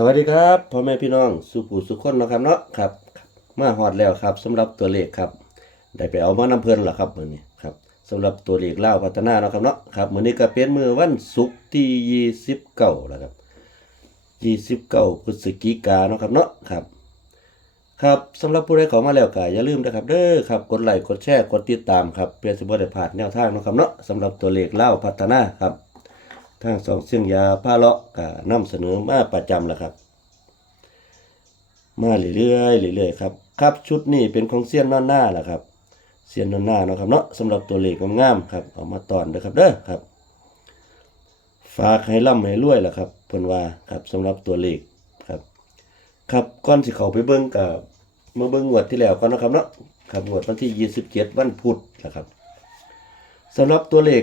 สวัสดีครับพ่อแม่พี่น้องสุขุสุขคนนะครับเนาะครับมาฮอดแล้วครับสำหรับตัวเลขครับ ได้ไปเอามานำเพิ่นล่ะครับมื้อนี้ครับสำหรับตัวเลขเลาพัฒนาเนาะครับเนาะครับมื้อนี้ก็เป็นมื้อวันศุกร์ที่29แล้วครับ29พฤศจิกายนเนาะครับเนาะครับ ครับสำหรับผู้ใดเข้ามาแล้วก็อย่าลืมนะครับ เด้อครับกดไลค์กดแชร์กดติดตามครับเพื่อสิบ่ได้พลาดแนวทางเนาะครับเนาะสำหรับตัวเลขเลาพัฒนาครับ ทางสองเสียงยาผ้าเลาะก็นำเสนอมาประจำแหละครับ มาเรื่อยๆเรื่อยๆครับครับชุดนี้เป็นของเซียนนอนหน้าแหละครับเซียนนอนหน้าเนาะครับเนาะสำหรับตัวเลขงามๆครับเอามาตอนเด้อครับเด้อครับฝากให้ร่ำให้รวยแหละครับเพิ่นว่าครับสำหรับตัวเลขครับ ครับก่อนสิเขาไปเบิ่งกับมาเบิ่งงวดที่แล้วก่อนนะครับเนาะครับงวดวันที่ 27 วันพุธนะครับสำหรับตัวเลข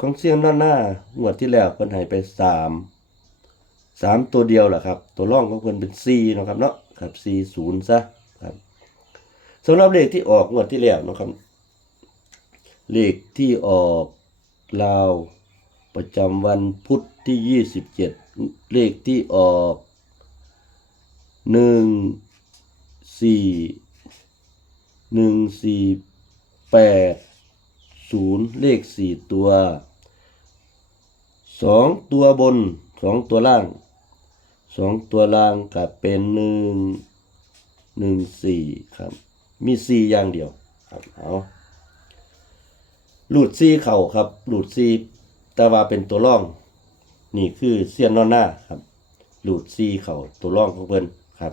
ของเสียงด้านหน้างวดที่แล้วเพิ่นให้ไปสามสามตัวเดียวแหละครับ ตัวร่องของเพิ่นเป็นสี่นะครับเนาะครับสี่ศูนย์ซะครับสำหรับเลขที่ออกงวดที่แล้วนะครับ เลขที่ออกลาวประจำวันพุธที่ยี่สิบเจ็ดเลขที่ออกหนึ่งสี่หนึ่งสี่แปดศูนย์เลขสี่ตัว สองตัวบนสองตัวล่างสองตัวล่างกับเป็นหนึ่งหนึ่งสี่ครับ มีสี่อย่างเดียวครับเอาหลุดซี่เข่าครับ หลุดซี่แต่ว่าเป็นตัวร่อง นี่คือเสี้ยนนอนหน้าครับ หลุดซี่เข่าตัวร่องของเพิ่นครับ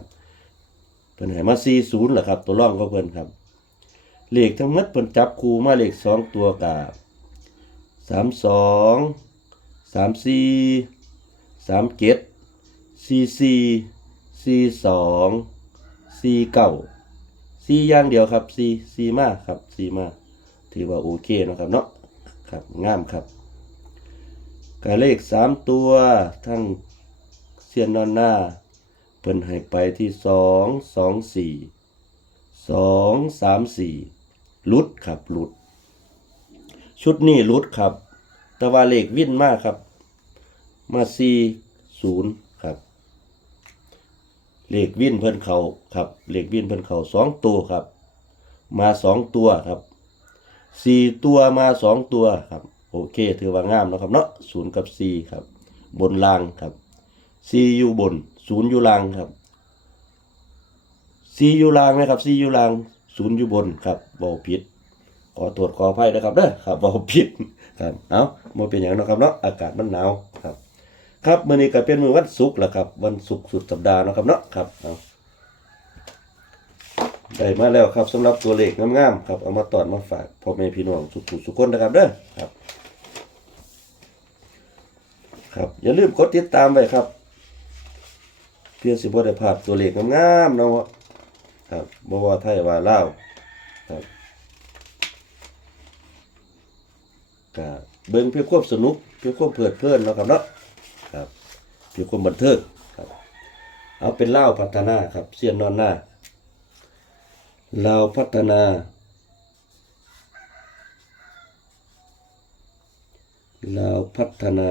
เพิ่นห้มาสี่ศูนย์เหรอครับ ตัวร่องของเพิ่นครับเลขทั้งหมดเพิ่นจับคูมาเลขสองตัวกับสามสอง สามสี่สามเจ็ดสี่สี่สี่สองสี่เก้าสี่อย่างเดียวครับสี่สี่มากครับสี่มากถือว่าโอเคนะครับเนาะครับงามครับกับเลขสามตัวทั้งเสียนนอนหน้าเพิ่นให้ไปที่สองสองสี่สองสามสี่ลุดครับลุด ชุดนี้ลุดครับ แต่ว่าเลขวิ่นมากครับ มาสี่ศูนย์ครับ เลขวิ่นเพิ่นเขาครับ เลขวิ่นเพิ่นเขาสองตัวครับ มาสองตัวครับสี่ตัวมาสองตัวครับ โอเค ถือว่างามนะครับเนาะศูนย์กับสี่ครับ บนล่างครับสี่อยู่บนศูนย์อยู่ล่างครับซีอยู่ล่างนะครับซีอยู่ล่างศูนย์อยู่บนครับเบาผิด ขอตรวจขออภัยนะครับเด้อครับบาผิดครับเอาบ่เป็นอย่างเนาะครับเนาะอากาศมันหนาวครับครับมื้อนี้ก็เป็นมื้อวันศุกร์แล้วครับ วันศุกร์สุดสัปดาห์เนาะครับเนาะครับเอาได้มาแล้วครับสำหรับตัวเลขงามๆครับเอามาตอนมาฝากพ่อแม่พี่น้องทุกๆทุกคนนะครับเด้อครับ ครับอย่าลืมกดติดตามไว้ครับ เพื่อสิบ่ได้พลาดตัวเลขงามๆเนาะครับบ่ว่าไทยว่าลาวครับ ก็เบิ่งเพื่อความสนุกเพื่อความเพลิดเพลินเนาะครับเนาะครับเพื่อความบันเทิงครับ เอาเป็นเลาพัฒนาครับเสียนนอนหน้าลาพัฒนาลาพัฒนา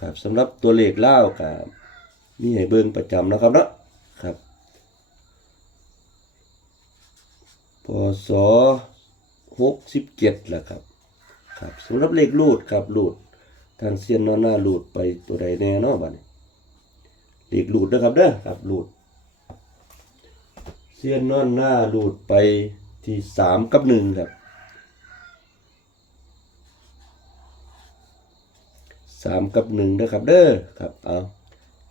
ครับสำหรับตัวเลขลากับมีให้เบิ่งประจำนะครับเนาะครับ พศหกสิบเจ็ดแหละครับ ครับสำหรับเลขรูดครับรูดทางเซียนนอนหน้ารูดไปตัวใดแน่เนาะบัดนี้เลขรูดนะครับเด้อครับรูดเซียนนอนหน้ารูดไปที่สามกับหนึ่งครับสามกับหนึ่งนะครับเด้อครับเอา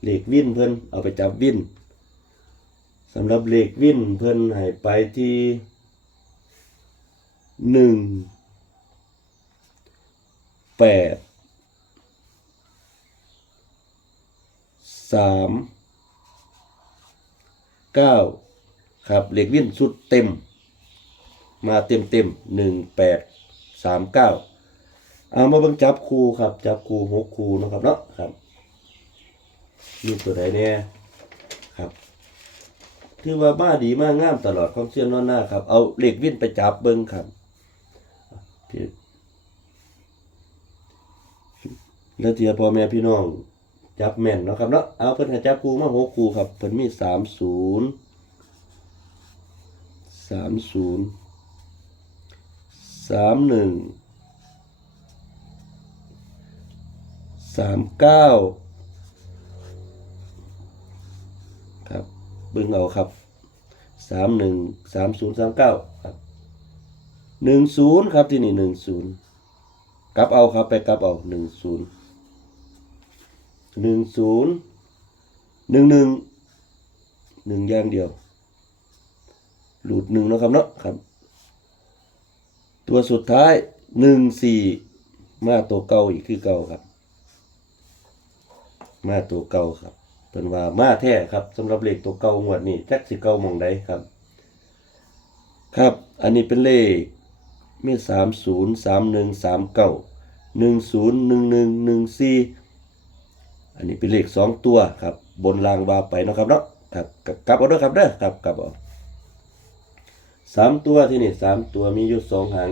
เลขวินเพิ่นเอาไปจับวินสำหรับเลขวินเพิ่นให้ไปที่ หนึ่งแปดสามเก้าครับเหลขวินสุดเต็ม มาเต็มเต็มหนึ่งแปดสามเก้าเอามาบิ่งจับคูครับ จับคูหกคูนะครับเนาะครับมีตัวใดเนี่ยครับถือว่ามาดีมากงามตลอดของเสี้ยนนอนหน้าครับ เอาเหล็กวิ่นไปจับเบิ้งครับ พี่แล้วเทียพ่อแม่พี่น้องจับแม่นเนาะครับเนาะเอาเพิ่นให้จับครูมาหกครูครับเพิ่นมีสามศูนย์สามศูนย์สามหนึ่งสามเก้าครับเบิ่งเอาครับสามหนึ่งสามศูนย์สามเก้าครับ หนึ่งศูนย์ครับที่นี่หนึ่งศูนย์กลับเอาครับไปกลับเอาหนึ่งศูนย์หนึ่งศูนย์หนึ่งหนึ่งหนึ่งย่างเดียว หลุดหนึ่งนะครับเนาะครับ ตัวสุดท้ายหนึ่งสี่มาตัวเก่าอีกคือเก่าครับ มาตัวเก่าครับเป็นว่ามาแท้ครับสำหรับเลขตัวเก่างวดนี้แท็กสิเก่ามองใดครับ ครับ อันนี้เป็นเลข มีสามศูนย์สามหนึ่งสามเก้าหนึ่งศูนย์หนึ่งหนึ่งหนึ่งสี่อันนี้เป็นเลขสองตัวครับ บนรางวาไปนะครับเนาะครับกลับเอาเด้อครับเด้อครับกลับเอาสามตัวที่นี่สามตัวมีอยู่สองหาง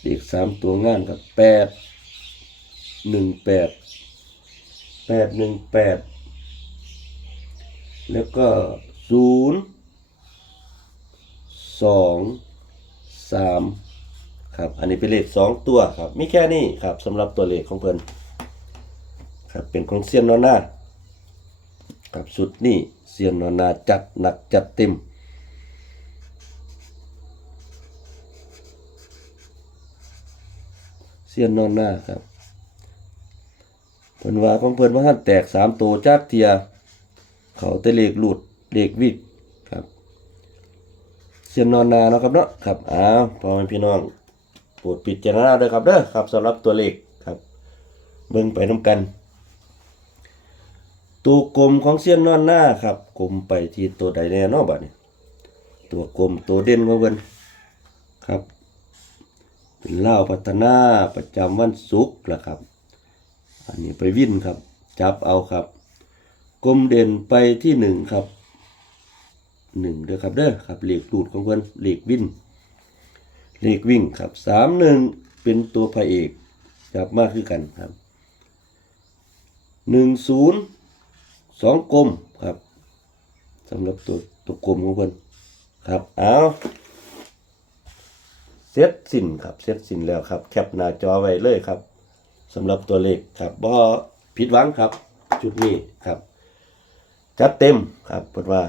เลขสามตัวงานครับแปดหนึ่งแปดแปดหนึ่งแปดแล้วก็ศูนย์สอง สามครับ อันนี้เป็นเลขสองตัวครับ มีแค่นี้ครับสำหรับตัวเลขของเพิ่นครับเป็นของเซียนนอนนาครับสุดนี่เซียนนอนนาจัดหนักจัดเต็มเซียนนอนนาครับเพิ่นว่าของเพิ่นว่าหันแตกสามตัวจากเทีย เขาแต่เลขหลุดเลขวิกครับ เซียนนอนนาเนาะครับเนาะครับอ้าวพ่อแม่พี่น้องโปรดพิดจารณาด้วยครับเด้อครับสำหรับตัวเลขครับ เบิ่งไปน้ำกัน ตัวกลมของเสี้ยนนอนหน้าครับกลมไปที่ตัวใดแน่เนอบัดนี้ตัวกลมตัวเด่นของเพิ่นครับ เป็นเล่าพัฒนาประจำวันศุกร์ละครับ อันนี้ไปวิ่นครับ จับเอาครับกลมเด่นไปที่หนึ่งครับ หนึ่งเด้อครับเด้อครับเหล็กดูดของเพิ่นเหล็กวิ่นเหล็กวิ่งครับสามหนึ่งเป็นตัวพระเอกจับมากคือกันครับหนึ่งศูนย์สองกลมครับสำหรับตัวตัวกลมของเพิ่นครับเอาเซตสินครับเซตสินแล้วครับ แคปหน้าจอไว้เลยครับสำหรับตัวเลขครับบ่ผิดหวังครับ จุดนี้ครับ จัดเต็มครับเปิดว่า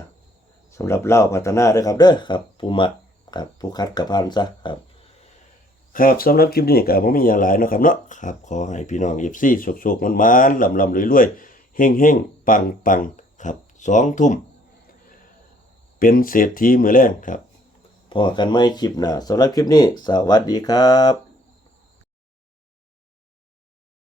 สำหรับเล่าพัฒนาด้วยครับเด้อครับผู้มักครับผู้คัดกับพันซะครับ ครับสำหรับคลิปนี้ก็บ่มีอย่างหลายเนาะครับเนาะครับขอให้พี่น้อง FC สุกๆมันๆลำๆรวยๆเฮงๆปังๆครับสองทุ่ม เป็นเศรษฐีมือแรงครับพอกันไม่คลิปหน้าสำหรับคลิปนี้ สวัสดีครับ